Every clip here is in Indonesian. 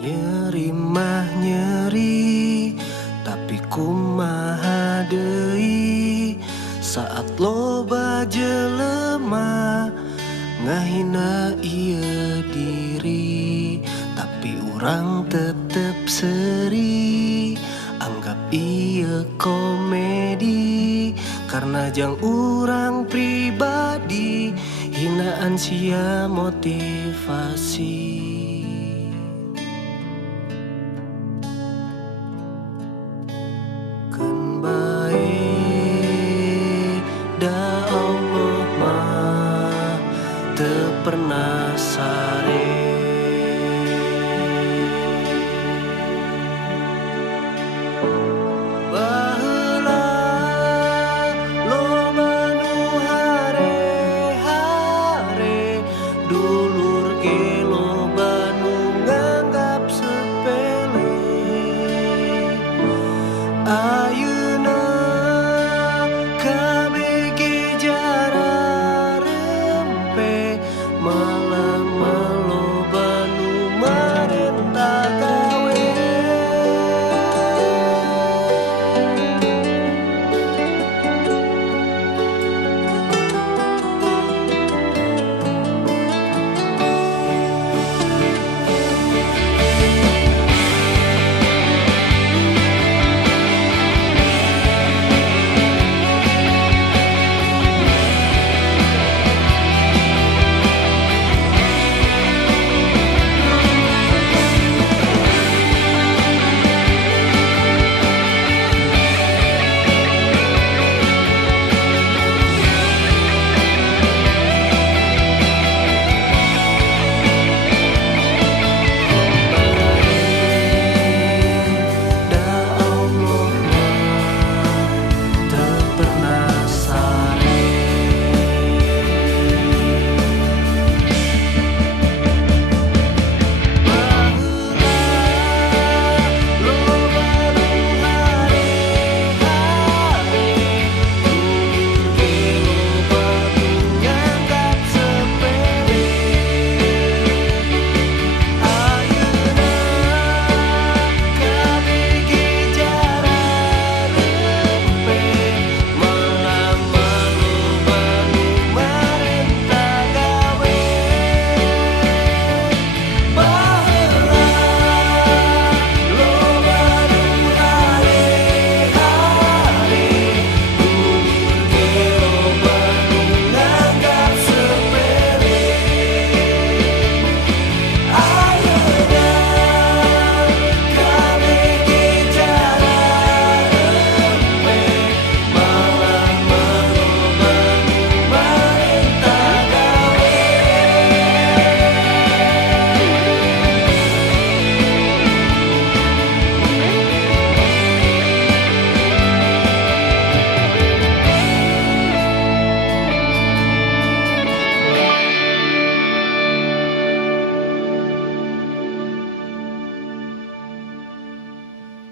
Nyeri mah nyeri, tapi kumaha deui saat loba jelema ngahina ieu diri. Tapi urang tetep seuri, anggap ieu komedi. Karena jang urang pribadi, hinaan sia motivasi. Keun bae da Allah mah teu pernah sare. Baheula loba nu hare-hare, dulur ge loba nu nganggap sepele. Ayeuna KBG jararempe, malah maloba nu marentah gawe.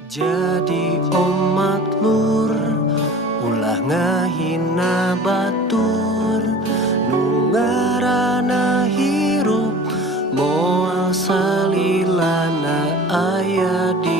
Jadi omat lur, ulah ngahina batur, nu ngaranna hirup moal salilana aya di